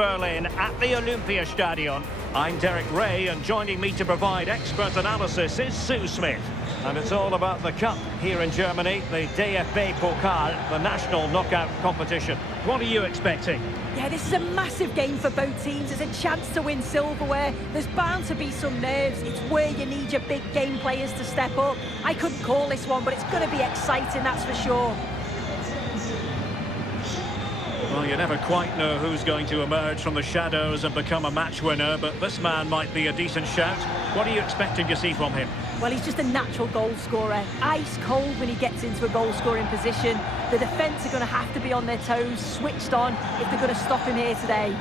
Berlin at the Olympiastadion. I'm Derek Ray, and joining me to provide expert analysis is Sue Smith. And it's all about the cup here in Germany, the DFB-Pokal, the national knockout competition. What are you expecting? Yeah, this is a massive game for both teams. It's a chance to win silverware. There's bound to be some nerves. It's where you need your big game players to step up. I couldn't call this one, but it's going to be exciting, that's for sure. Well, you never quite know who's going to emerge from the shadows and become a match winner, but this man might be a decent shout. What are you expecting to see from him? Well, he's just a natural goal scorer. Ice cold when he gets into a goal-scoring position. The defence are going to have to be on their toes, switched on, if they're going to stop him here today.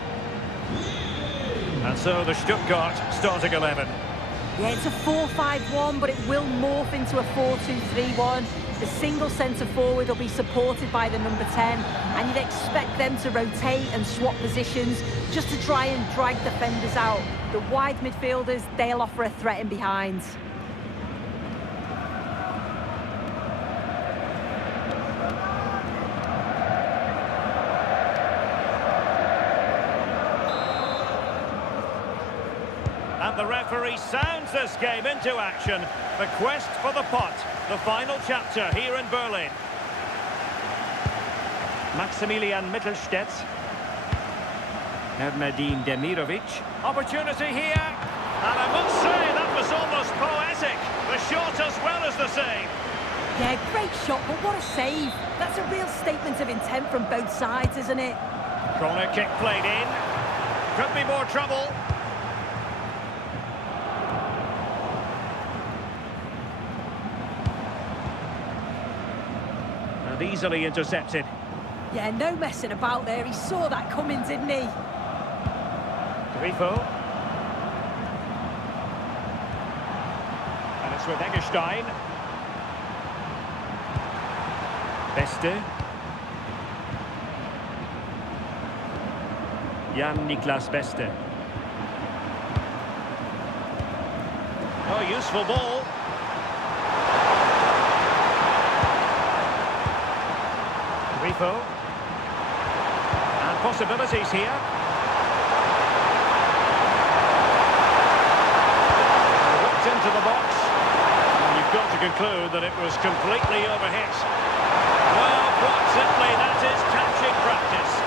And so the Stuttgart starting 11. Yeah, it's a 4-5-1, but it will morph into a 4-2-3-1. The single centre-forward will be supported by the number 10, and you'd expect them to rotate and swap positions just to try and drag defenders out. The wide midfielders, they'll offer a threat in behind. And the referee sounds this game into action. The quest for the pot, the final chapter here in Berlin. Maximilian Mittelstädt. Erdmedin Demirovic. Opportunity here. And I must say, that was almost poetic. The shot as well as the save. Yeah, great shot, but what a save. That's a real statement of intent from both sides, isn't it? Corner kick played in. Could be more trouble. Easily intercepted. Yeah, no messing about there. He saw that coming, didn't he? Grifo. And it's with Eggestein. Beste. Jan-Niklas Beste. Oh, useful ball. Grifo. And possibilities here. Whipped into the box. And you've got to conclude that it was completely overhit. Well, quite simply, that is catching practice.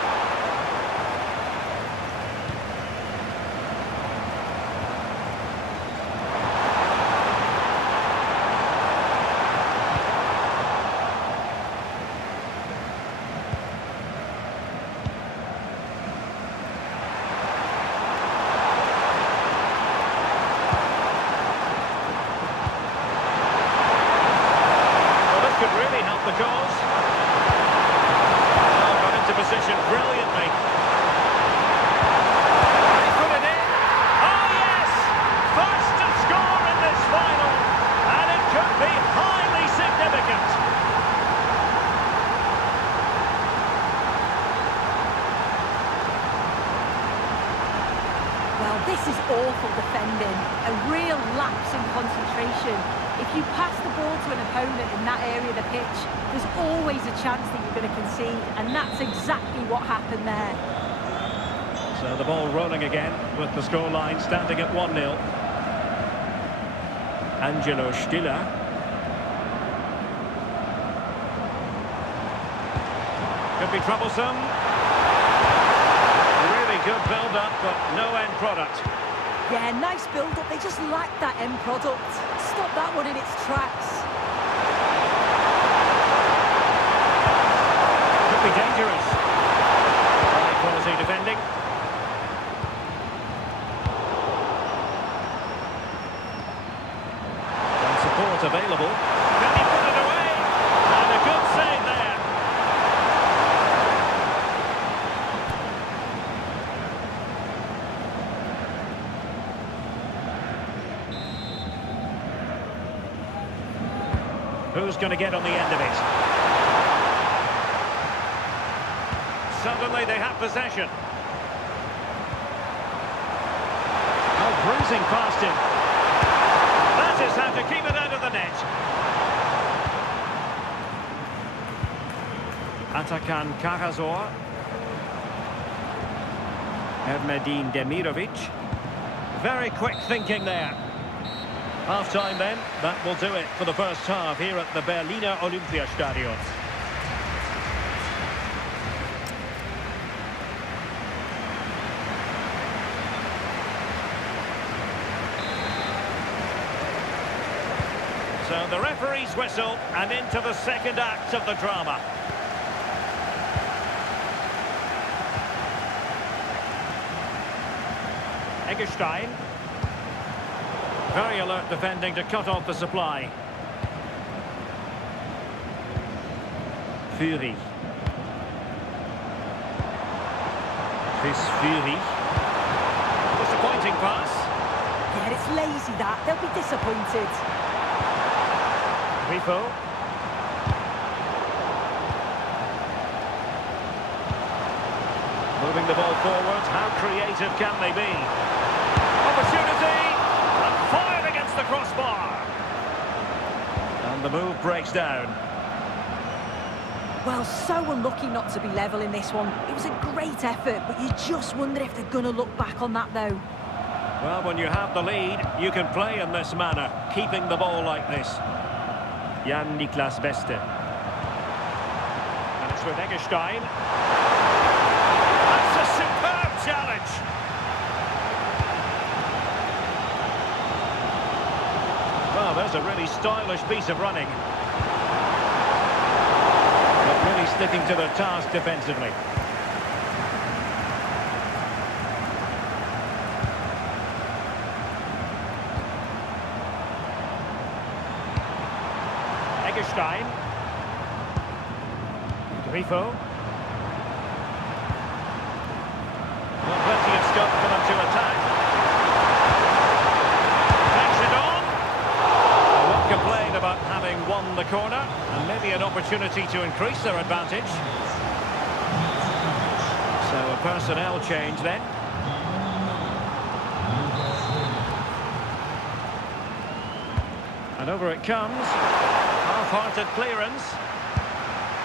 The cause. Oh, got into position brilliantly. He put it in. Oh yes! First to score in this final. And it could be highly significant. Well, this is awful defending. A real lapse in concentration. If you pass the ball to an opponent in that area of the pitch, there's always a chance that you're going to concede, and that's exactly what happened there. So the ball rolling again, with the scoreline standing at 1-0. Angelo Stiller. Could be troublesome. Really good build-up, but no end product. Yeah, nice build-up. They just lack that end product. Stop that one in its tracks. Could be dangerous. High quality defending. And support available. Can he put it away? And a good save there. Who's going to get on the end of it? Suddenly they have possession. Oh, bruising past him. That is how to keep it out of the net. Atakan Karasor. Ermedin Demirovic. Very quick thinking there. Half-time then. That will do it for the first half here at the Berliner Olympiastadion. So the referee's whistle and into the second act of the drama. Eggestein. Very alert defending to cut off the supply. Fury. Chris Fury. Disappointing pass. Yeah, it's lazy that. They'll be disappointed. Grifo. Moving the ball forward. How creative can they be? Opportunity. And fired against the crossbar. And the move breaks down. Well, so unlucky not to be level in this one. It was a great effort, but you just wonder if they're going to look back on that, though. Well, when you have the lead, you can play in this manner, keeping the ball like this. Jan-Niklas Beste. And it's with Eggestein. That's a superb challenge. Well, there's a really stylish piece of running. But really sticking to their task defensively. Eggestein. Grifo. Well, plenty of scope for them to attack. Takes it on. They won't complain about having won the corner, and maybe an opportunity to increase their advantage. So a personnel change then. And over it comes. Half-hearted clearance.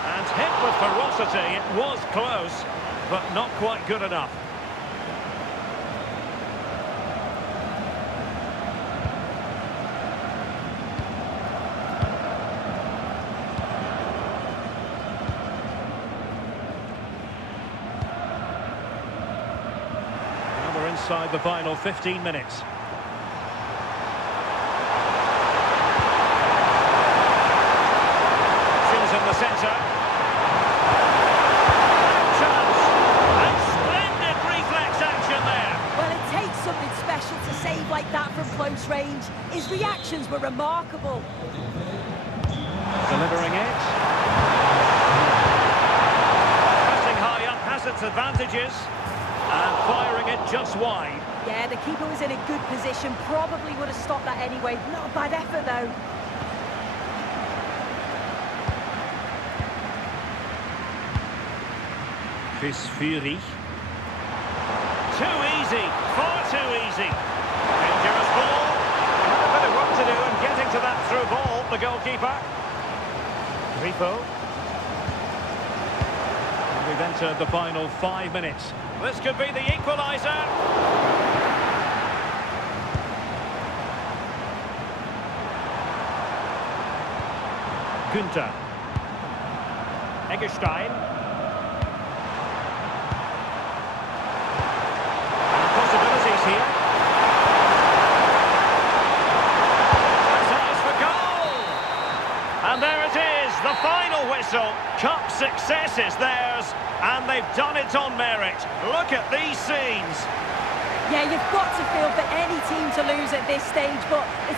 And hit with ferocity. It was close, but not quite good enough. Now we're inside the final 15 minutes. In the centre. Chance. And splendid reflex action there. Well, it takes something special to save like that from close range. His reactions were remarkable. Delivering it. Pressing high up has its advantages. And firing it just wide. Yeah, the keeper was in a good position. Probably would have stopped that anyway. Not a bad effort, though. Chris Fury. Too easy, far too easy. Dangerous ball. Had a bit of work to do and getting to that through ball, the goalkeeper. Grifo. We've entered the final 5 minutes. This could be the equaliser. Günther. Eggestein. Possibilities here. That's eyes for goal. And there it is, the final whistle. Cup success is theirs, and they've done it on merit. Look at these scenes. Yeah, you've got to feel for any team to lose at this stage, but it's